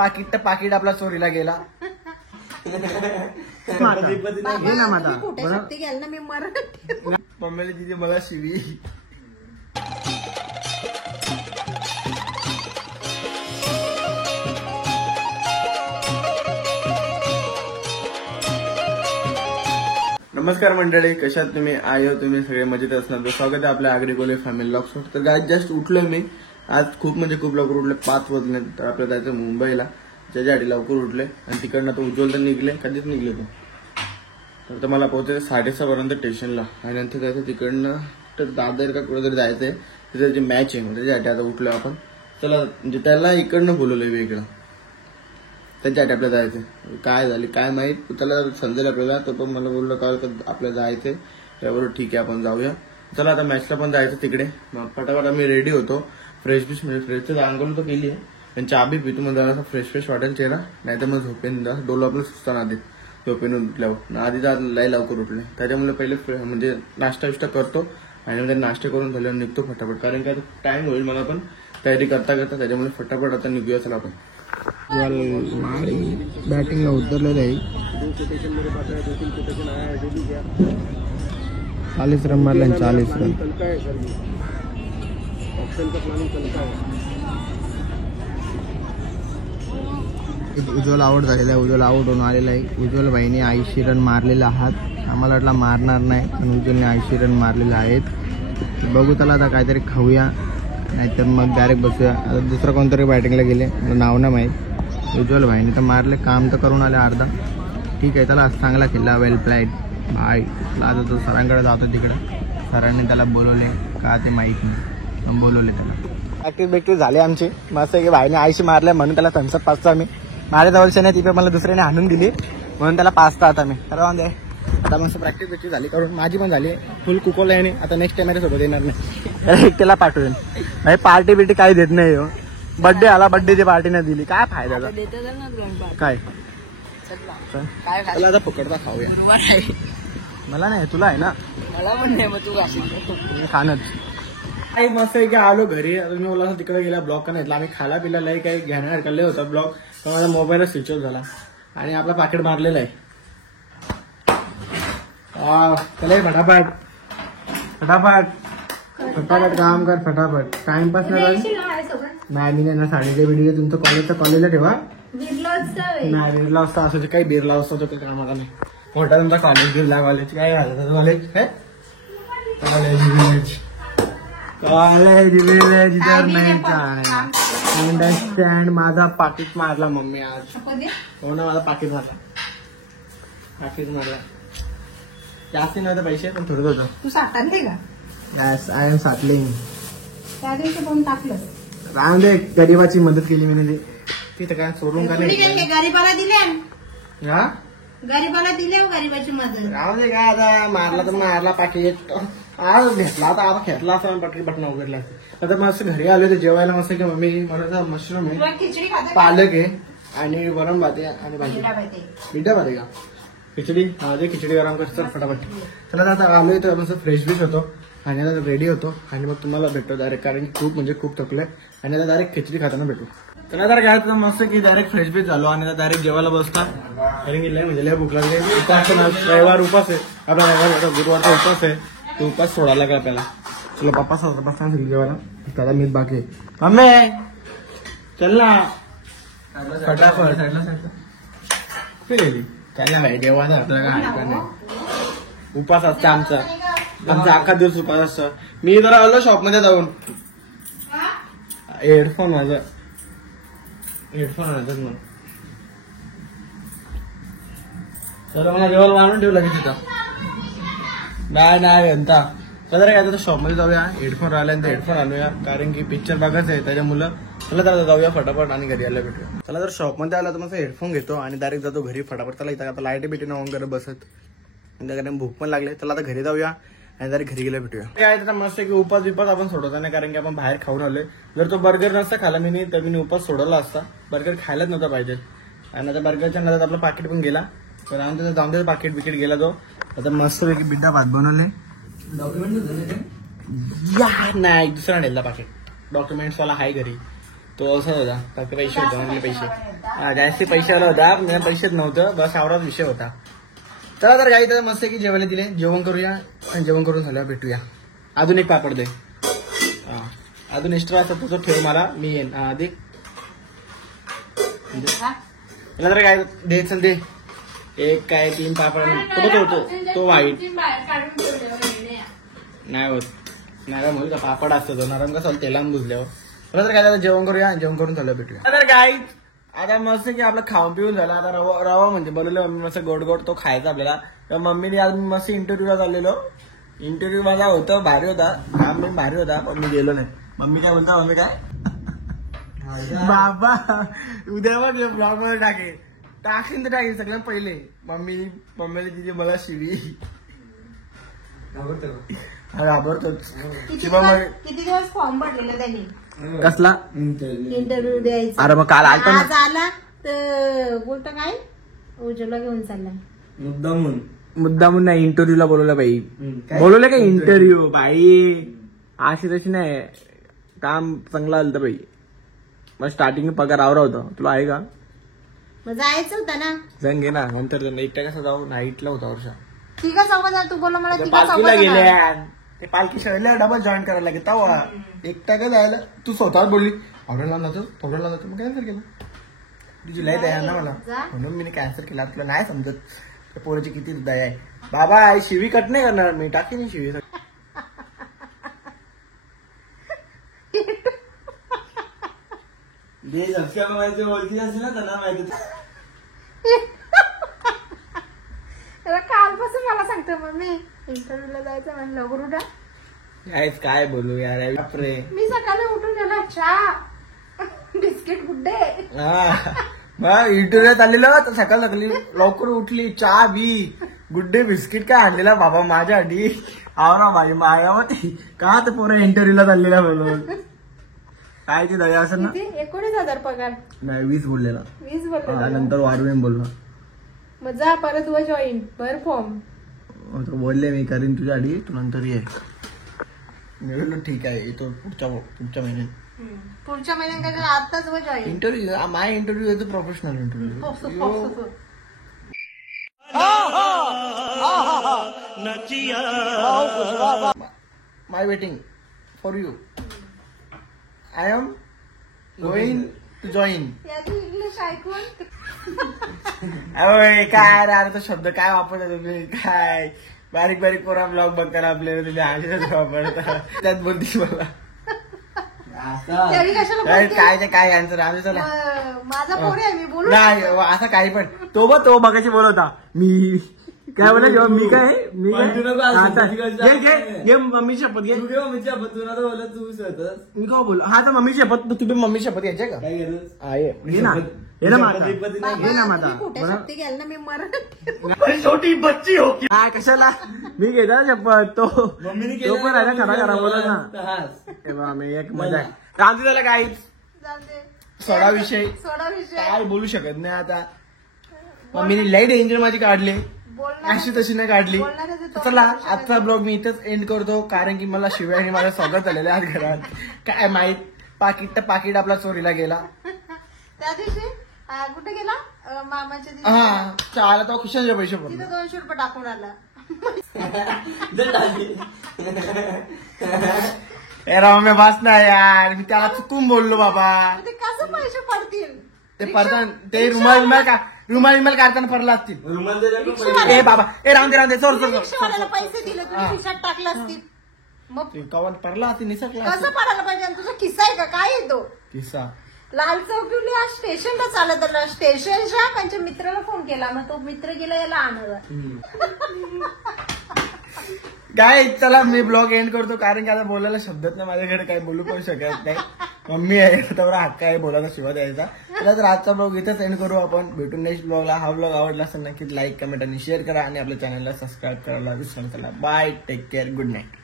पाकिट आपला चोरीला गेला. मम्मीला तिथे मला शिवी. नमस्कार मंडळी, कशात तुम्ही आयो तुम्ही सगळे मजेत असणार. स्वागत आहे आपल्या आगरी फॅमिली ब्लॉग्स. तर गाय जस्ट उठलोय मी आज. खूप लवकर उठले, 5 वाजले. तर आपल्याला जायचं मुंबईला. ज्यासाठी लवकर उठले आणि तिकडनं तो उज्ज्वल तर निघले, कधीच निघले तो. तर मला पोहोचायचं 6:30 पर्यंत स्टेशनला आणि नंतर जायचं तिकडनं तर दादर का कुठेतरी जायचंय. तिथे जी मॅच आहे त्याच्यासाठी आता उठलो आपण. चला म्हणजे त्याला इकडनं बोलवलंय वेगळं, त्याच्यासाठी आपल्याला जायचंय. काय झाले काय माहित, त्याला समजेल आपल्याला. तो पण मला बोललो का आपल्याला जायचंय. त्याबरोबर ठीक आहे आपण जाऊया. चला आता मॅचला पण जायचं तिकडे. मग फटाफट आम्ही रेडी होतो. फ्रेश फ्रेशचं आंघोळ तर केली आहे. पण चहा बी पितो म्हणजे जरा फ्रेश वाटेल चेहरा. नाही तर मग झोपेन डोलं आपलं सुचताना आधी झोपेन उठल्यावर. आधी लय लवकर उठले त्याच्यामुळे पहिले म्हणजे नाश्ता करतो आणि म्हणजे नाश्ता करून झाल्यावर निघतो फटाफट. कारण काय टाइम होईल मला पण तयारी करता त्याच्यामुळे फटाफट आता निघूया. चला आपण बॅटिंगला उतरलेलं आहे. 40 रन मारले. 40 रन. उज्ज्वल आउट झालेला आहे. उज्ज्वल आउट होऊन आलेला आहे. उज्ज्वल भाईने 80 रन मारलेले आहात. आम्हाला वाटला मारणार नाही पण उज्ज्वलने 80 रन मारलेले आहेत. बघू त्याला आता काहीतरी खाऊया नाहीतर मग डायरेक्ट बसूया. आता दुसरा कोणतरी बॅटिंगला गेले, मला नाव नाही माहीत. उज्ज्वल भाईने तर मारले, काम तर करून आले अर्धा. ठीक आहे, त्याला चांगला खेळला. वेल प्लाइड भाई. आता तो सरांकडे जातो तिकडे. सरांनी त्याला बोलवले का ते माहीत नाही, पण बोलवले त्याला. ऍक्टिव्ह झाली आमची मस्त आहे की भाईने 80 मारले म्हणून त्याला थम्सअप पाचतो आम्ही. माझ्या जवळच्या नाही तिथे मला दुसऱ्याने आणून दिली म्हणून त्याला पाचता आता मी. तर आता मस्त प्रॅक्टिस झाली करून. माझी पण झाली फुल कुकोला आहे. आता नेक्स्ट टाइम सोबत येणार नाही, एकट्याला पाठवेन. भाई पार्टी बिर्टी काही देत नाही हो. बर्थडे आला, बर्थडेची पार्टी नाही दिली, काय फायदा काय. आता फुकटचा खाऊया. मला नाही, तुला आहे ना. मला पण नाही, मग तू खाणच. काही मस्त आहे की आलो घरी. मी बोला तिकडे गेला ब्लॉग का नाही. आम्ही खाला पिला लय काही घेणार करले होता ब्लॉग. तर माझा मोबाईल स्विच ऑफ झाला आणि आपला पाकिट मारलेला आहे. चले फटाफट काम कर फटाफट. टाइमपास नाही मी ना. साडीच्या व्हिडिओ तुमचं कॉलेजला ठेवा. नाही बिर्ला असता असं काही बिर्ला असतो तो काही कामाला नाही. मोठा तुमचा कॉलेज बिर्ला कॉलेज काय झालं कॉलेज काय कॉलेज तर नाही काय. अंडरस्टँड. माझा पाकिट मारला मम्मी आज. हो ना, माझा पाकिट मारला. जास्त नव्हतं पैसे पण थोडं होतं. तू साठले का? Yes I am settling. त्या दिवशी पण टाकलं. राहून दे, गरीबाची मदत केली मी. तिथं काय सोडून का नाही. गरीबाला दिले. हा गरीबाला दिले गरीबाची मदत. राहून दे काय. आता मारला तर मारला पाकिट. आज घेतला आता खेटला असं पाकिट बटन उघडला. आता मस्त घरी आलो होते जेवायला. मस्त की मम्मी मला मशरूम आहे, खिचडी खाते, पालक आहे आणि वरण भात आहे आणि भाजी बिड्डा भात आहे का खिचडी. हा जे खिचडी गरम करतो फटाफट. चला आता आलोय तर मस्त फ्रेश बीच होतो आणि आता रेडी होतो आणि मग तुम्हाला भेटतो डायरेक्ट. कारण की खूप थकलंय आणि आता डायरेक्ट खिचडी खाताना भेटू. चला तर काय तर मस्त की डायरेक्ट फ्रेश बीच झालो आणि डायरेक्ट जेवायला बसता. कारण की लय म्हणजे लय भूक लागली. उपास रविवार उपास आहे आपला. रविवार गुरुवारचा उपास आहे. तो उपास सोडायला लागला आपल्याला. चलो पप्पा सासरा जेवायला. त्याला मीच बाकी. मम्मी चल ना फटाफट. चल ना भाई जेवायला. आपल्याला काय नाही. उपास असतं आमचा अख्खा दिवस उपास असतं. मी जरा आलो शॉपमध्ये जाऊन. हेडफोन आणायचं मग. चला मला जेवायला मारून ठेवलं की तिथं. नाही घंटा. चला काय तर शॉपमध्ये जाऊया. हेडफोन राहिल्यानंतर हेडफोन आणूया. कारण की पिक्चर बघायचं आहे त्याच्यामुळं. चला तर जाऊया फटाफट आणि घरी आल्या भेटूया. चला तर शॉपमध्ये आला तर मग हेडफोन घेतो आणि डायरेक्ट जातो घरी फटाफट. चला इथं आता लाईट बिटीनं ऑन करत बसत. त्याकडे भूक पण लागले. चला आता घरी जाऊया आणि डायरेक्ट घरी गेला भेटूया. काय तर मस्त की उपास आपण सोडवता नाही. कारण की आपण बाहेर खाऊन आलोय. जर तो बर्गर नसता खाला मी तर मी उपास सोडवला असता. बर्गर खायलाच नव्हता पाहिजे. आणि आता बर्गरच्या नंतर आपला पाकिट पण गेला. तर आमचं जाऊन दे पाकिट बिकिट गेला तो. आता मस्त पैकी बिड्डा भात बनवले. डॉक्युमेंट नाही दुसरा नेला पाकिट. डॉक्युमेंट्स वाला हाय घरी. तो असा होता फक्त पैसे होते पैसे. जास्ती पैशावाला होता पण त्याला पैसेच नव्हतं, बस आवराच विषय होता. चला तर काही तर मस्त की जेवायला दिले, जेवण करूया आणि जेवण करून झाल्यावर भेटूया. अजून एक पापड दे, अजून एक्स्ट्रा असं तुझं ठेव, मला मी येईन अधिक. त्याला तर काय दे, चल दे. एक काय 3 पापड तो बघ होतो तो वाईट नाही होत, नरम होईल का पापड असतो तो, नरम कसं तेलाम बुजल्यावर. मला तर काय जेवण करूया, जेवण करून झालं भेटूया. तर काय आता मस्त की आपलं खाऊन पिऊन झालं. आता रवा म्हणजे बोलवलं मम्मी मस्त गोड गोड तो खायचा आपल्याला. तर मम्मीने आज मस्त इंटरव्ह्यूला चाललेलो, इंटरव्ह्यू माझा होता भारी होता, काम पण भारी होता पण मी गेलो नाही. मम्मी काय बोलता, मम्मी काय बाबा उद्या मग ब्लॉग मध्ये टाकेन तर टाकेन सगळ्यात पहिले. मम्मीला तिची मला शिवी घाबरतोच. किती दिवस फॉर्म भरलेला त्यांनी कसला इंटरव्ह्यू द्यायचा. अरे मग काल आलता आज आला तर बोलतो काय उज्ज्वला घेऊन चालला. मुद्दामून नाही, इंटरव्ह्यूला बोलवलं बाई. बोलवलं का इंटरव्ह्यू बाई, अशी तशी नाही, काम चांगलं आलं तर बाई. मग स्टार्टिंग पगार आवरा होता. तुला आहे का? मग जायचं होतं ना. जाऊन घे ना, नंतर एकटा कसं जाऊ, नाईटला होता वर्षा. तिघा चौघा तू बोला मला तिघा पालखीला चौघा गेल्या, ते पालखी शाळेला डबल जॉईन करायला लागेल तेव्हा एकटा का जायला. तू स्वतःच बोलली ऑर्डरला जातो मग कॅन्सल केलं. तुझी लय दया ना मला, म्हणून मी कॅन्सल केला. तुला नाही समजत त्या पोराची किती दया आहे. बाबा शिवी कट नाही करणार मी, टाकीन शिवी. ओळखी असेल ना त्यांना माहिती. कालपासून मला सांगतो मम्मी इंटरव्ह्यूला जायचं म्हणलं गुरुडा काय बोलू यार, बापरे. मी सकाळी उठून गेला चहा बिस्किट गुड्डे. मग इंटरव्ह्यू चाललेलं तर सकाळी लवकर उठली, चहा बी गुड्डे बिस्किट काय आणलेला बाबा माझ्यासाठी. आव ना माझी मायावती का ते पोरं इंटरव्ह्यूला चाललेला बोलून. काय ती दया असेल ना. 19,000 पगार नाही 20 बोललेला, 20 बोलले. नंतर वाढवेन बोलला. मग जा परत व जॉईन भर फॉर्म. बोलले मी करीन तुझ्यासाठी, तू नंतर ये. मी बोललो ठीक आहे येतो पुढच्या महिन्यात. पुढच्या महिन्यात काय आताच व join. Interview my interview is professional interview. My waiting for you. I am going to join. English ऐकून अरे काय अरे तो शब्द काय वापरता तुम्ही, काय बारीक बारीक पोरा ब्लॉग बघताना आपल्याला तुम्ही आशेच वापरता. त्यात बोलतीस मला काय आन्सर आम्ही. चला माझा पोरी आहे मी बोलू नाही असं काही पण. तो बघायची बोलवता मी काय बोला जेव्हा मी काय घे मम्मी शपथ घे. मी काय बोल हा तर मम्मी शपथ, तुम्ही मम्मी शपथ घ्यायच्या का? घे ना माता घ्याल ना मी मरण. छोटी बच्ची हो काय कशाला मी घेता शपथ. तो पण आहे ना खरा बोला ना. मी एक मजा रामजी त्याला काही सोडा विषय काय बोलू शकत नाही आता. मम्मीने लई डेंजर माझी काढले, अशी तशी नाही काढली. चला आजचा ब्लॉग मी इथेच एंड करतो, कारण की मला शिवायने माझं स्वागत झालेलं आहे घरात. काय माहित पाकिट आपला चोरीला गेला. त्या दिवशी कुठे गेला मामाच्या हा चाला तो खुशांचे पैसे पडले. 200 रुपये टाकून आला. राव मी बस ना यार, मी त्याला चुकून बोललो बाबा. ते कसं पैसे पडतील ते पडताना ते रुमाल काढताना पडला असतील. ए बाबा राहून दे चोर रिक्षावाल्याला पैसे दिले तुम्ही खिशात टाकले असतील मग कवर पडला असतील निसकला. कसं पडायला पाहिजे? तुझा किस्सा आहे का काय येतो किस्सा? लाल चौकीला आज स्टेशनला चालत आला, स्टेशनच्या त्यांच्या मित्राला फोन केला, मग तो मित्र गेला याला आणायला. काय चला मी ब्लॉग एंड करतो, कारण की आता बोलायला शब्दात ना माझ्याकडे काही बोलू पण शकत नाही. मम्मी आहे त्यावर हक्क आहे बोलायला, शिवा द्यायचा. तर आजचा ब्लॉग इथेच एंड करू आपण. भेटून नेक्स्ट ब्लॉगला. हा ब्लॉग आवडला असेल नक्कीच लाईक कमेंट आणि शेअर करा आणि आपल्या चॅनलला सबस्क्राईब करायला विसरू नका. Bye, take care, good night.